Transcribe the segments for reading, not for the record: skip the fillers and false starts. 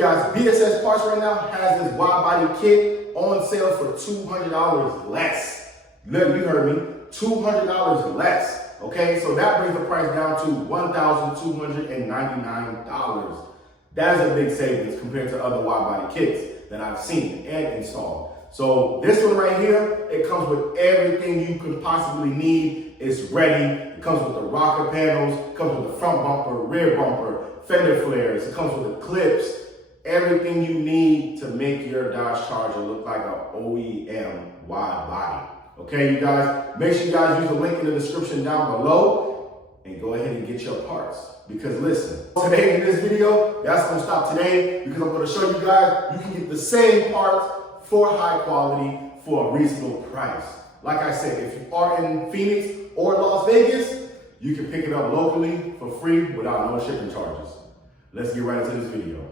guys, BSS Parts right now has this wide body kit on sale for $200 less. Look, you heard me, $200 less. Okay, so that brings the price down to $1,299. That is a big savings compared to other wide body kits that I've seen and installed. So this one right here, it comes with everything you could possibly need. It's ready. It comes with the rocker panels, it comes with the front bumper, rear bumper, fender flares, it comes with the clips, everything you need to make your Dodge Charger look like an OEM wide body. Okay, you guys, make sure you guys use the link in the description down below and go ahead and get your parts. Because listen, today in this video, that's gonna stop today because I'm gonna show you guys you can get the same parts for high quality for a reasonable price. Like I said, if you are in Phoenix or Las Vegas, you can pick it up locally for free without no shipping charges. Let's get right into this video.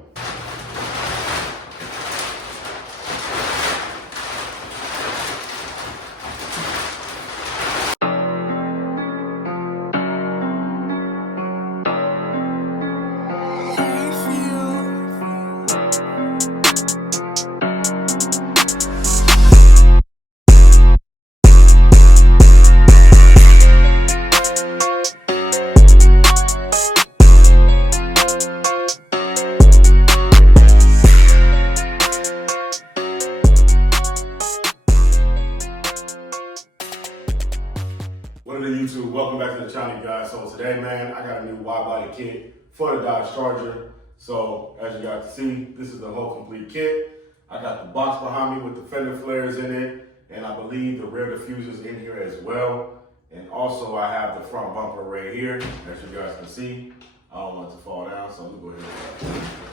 What up, YouTube? Welcome back to the channel, you guys. So today, man, I got a new wide body kit for the Dodge Charger. So as you guys can see, this is the whole complete kit. I got the box behind me with the fender flares in it, and I believe the rear diffuser's in here as well. And also I have the front bumper right here, as you guys can see. I don't want it to fall down, so let me go ahead and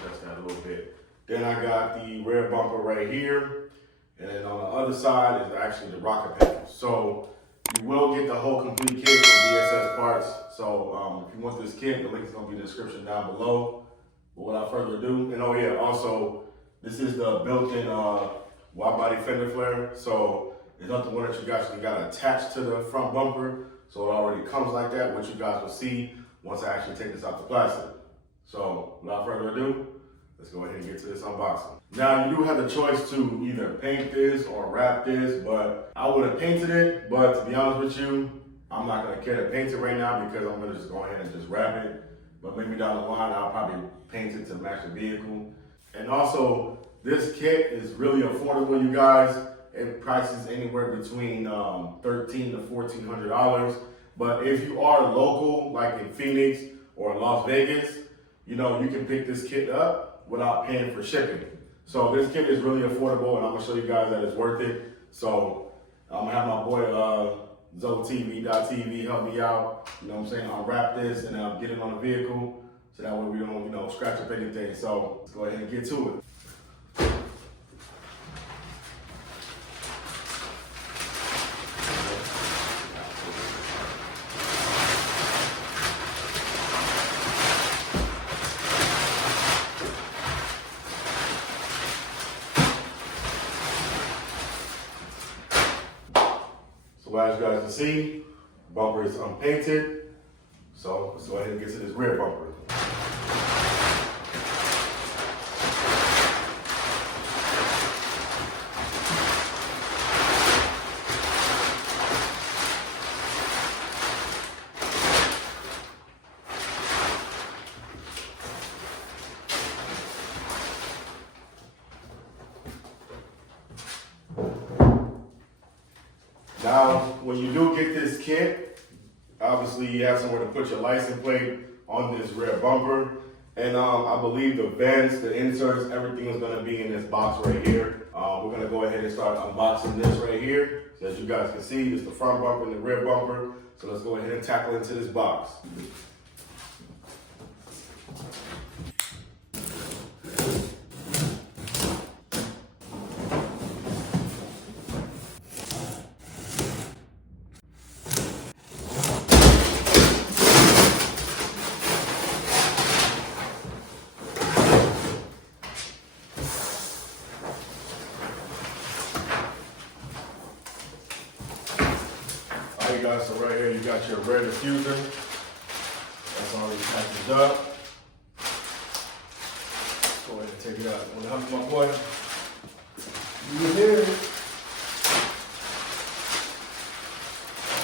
adjust that a little bit. Then I got the rear bumper right here, and then on the other side is actually the rocker panel. So you will get the whole complete kit from BSS Parts. So if you want this kit, the link is going to be in the description down below. But without further ado, and oh yeah, also, this is the built-in wide body fender flare. So it's not the one that you actually got attached to the front bumper. So it already comes like that, which you guys will see once I actually take this out the plastic. So without further ado, let's go ahead and get to this unboxing. Now, you do have the choice to either paint this or wrap this, but I would have painted it, but to be honest with you, I'm not gonna care to paint it right now because I'm gonna just go ahead and just wrap it. But maybe down the line, I'll probably paint it to match the vehicle. And also, this kit is really affordable, you guys. It prices anywhere between $1,300 to $1,400. But if you are local, like in Phoenix or Las Vegas, you know, you can pick this kit up without paying for shipping. So this kit is really affordable, and I'm gonna show you guys that it's worth it. So I'm gonna have my boy ZoTV.TV help me out. You know what I'm saying? I'll wrap this and I'll get it on the vehicle so that way we don't, you know, scratch up anything. So let's go ahead and get to it. So as you guys can see, the bumper is unpainted. So let's go ahead and get to this rear bumper. Now, when you do get this kit, obviously you have somewhere to put your license plate on this rear bumper. And I believe the vents, the inserts, everything is gonna be in this box right here. We're gonna go ahead and start unboxing this right here. So as you guys can see, it's the front bumper and the rear bumper. So let's go ahead and tackle into this box. Alright guys, so right here you got your rear diffuser. That's already packaged up. Go ahead and check it out. Wanna help my boy? You here?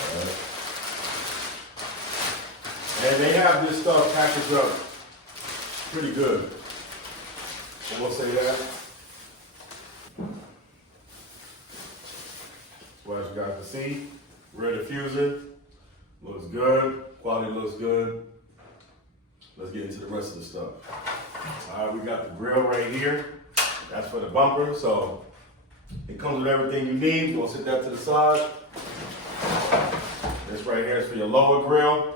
Alright. And they have this stuff packaged up pretty good. I will say that. Well, as you guys can see, rear diffuser looks good. Quality looks good. Let's get into the rest of the stuff. All right, we got the grill right here. That's for the bumper. So it comes with everything you need. You're gonna sit that to the side. This right here is for your lower grill.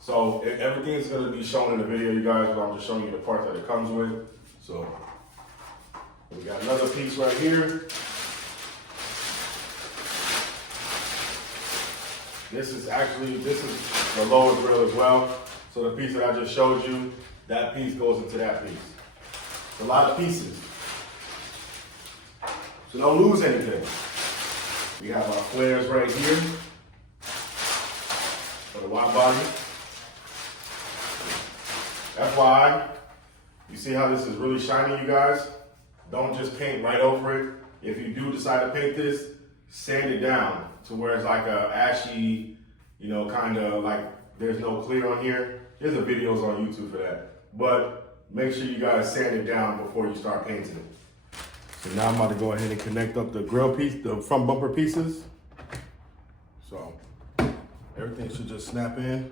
So everything is gonna be shown in the video, you guys, but I'm just showing you the parts that it comes with. So we got another piece right here. This is the lower grill as well. So the piece that I just showed you, that piece goes into that piece. It's a lot of pieces. So don't lose anything. We have our flares right here for the wide body. FYI, you see how this is really shiny, you guys? Don't just paint right over it. If you do decide to paint this, sand it down to where it's like a ashy, you know, kind of like there's no clear on here. There's a videos on YouTube for that. But make sure you guys sand it down before you start painting it. So now I'm about to go ahead and connect up the grill piece, the front bumper pieces. So everything should just snap in.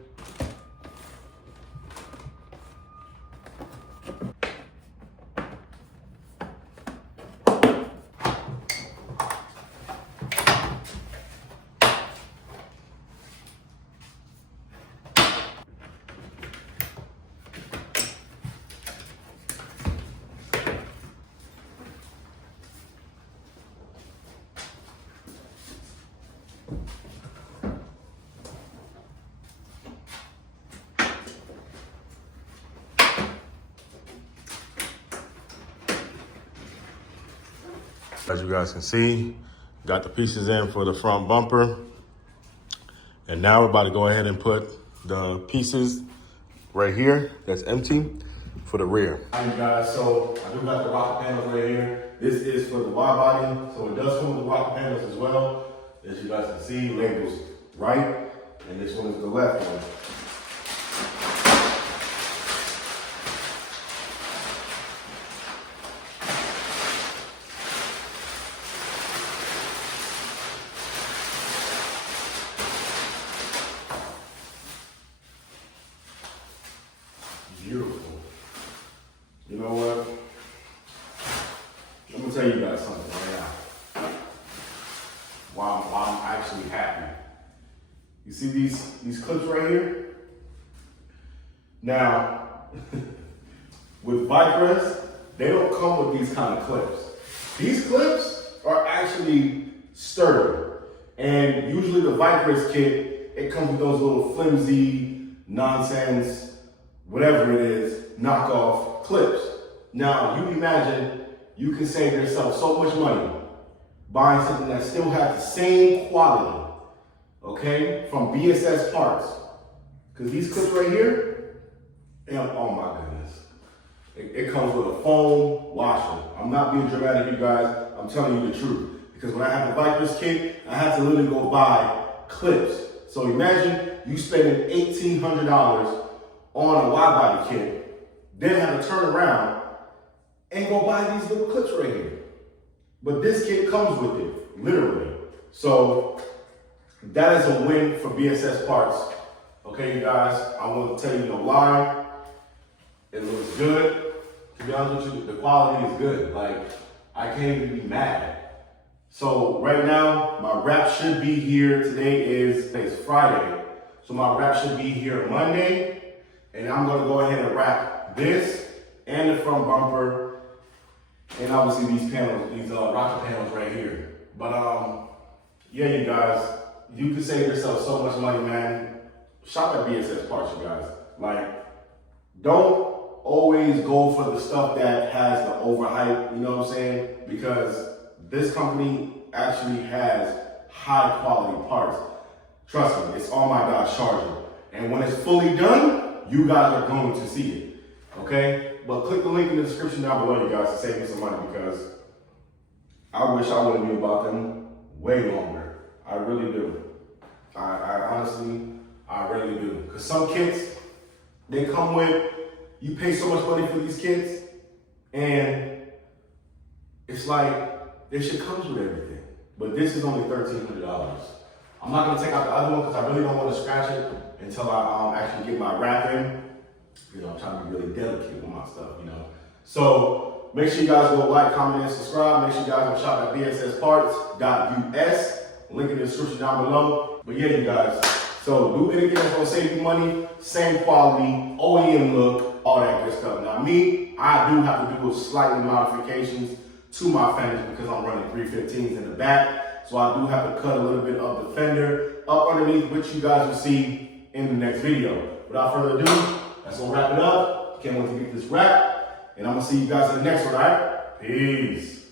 As you guys can see, got the pieces in for the front bumper. And now we're about to go ahead and put the pieces right here that's empty for the rear. All right, guys, so I do got the rocker panels right here. This is for the wide body, so it does come with the rocker panels as well. As you guys can see, labels right, and this one is the left one. Beautiful. You know what? I'm gonna tell you guys something right now. Why I'm actually happy. You see these clips right here? Now, with Vipers, they don't come with these kind of clips. These clips are actually sturdy. And usually the Vipers kit, it comes with those little flimsy, nonsense, whatever it is, knockoff clips. Now, you imagine you can save yourself so much money buying something that still has the same quality, okay, from BSS Parts. Because these clips right here, oh my goodness. It comes with a foam washer. I'm not being dramatic, you guys. I'm telling you the truth. Because when I have the Vipers kit, I have to literally go buy clips. So imagine you spending $1,800 on a wide body kit, then have to turn around and go buy these little clips right here. But this kit comes with it, literally. So that is a win for BSS Parts. Okay, you guys, I want to tell you no lie. It looks good. To be honest with you, the quality is good. Like, I can't even be mad. So right now, my wrap should be here. Today's Friday. So my wrap should be here Monday. And I'm gonna go ahead and wrap this and the front bumper, and obviously these panels, these rocker panels right here. But yeah, you guys, you can save yourself so much money, man. Shop at BSS Parts, you guys. Like, don't always go for the stuff that has the overhype, you know what I'm saying? Because this company actually has high quality parts. Trust me, it's on my Dodge Charger. And when it's fully done, you guys are going to see it, okay? But click the link in the description down below, you guys, to save me some money, because I wish I would have knew about them way longer. I really do. I honestly, I really do. Because some kits, they come with, you pay so much money for these kits, and it's like, this shit comes with everything. But this is only $1,300. I'm not gonna take out the other one because I really don't want to scratch it until I actually get my wrap in. You know, I'm trying to be really delicate with my stuff, you know. So make sure you guys go like, comment, and subscribe. Make sure you guys go shop at BSSPARTS.us. Link in the description down below. But yeah, you guys, so do anything that's gonna save you money, same quality, OEM look, all that good stuff. Now me, I do have to do slightly modifications to my fenders because I'm running 315s in the back. So I do have to cut a little bit of the fender up underneath, which you guys will see in the next video. Without further ado, that's gonna wrap it up. Can't wait to get this wrap. And I'm gonna see you guys in the next one, all right? Peace.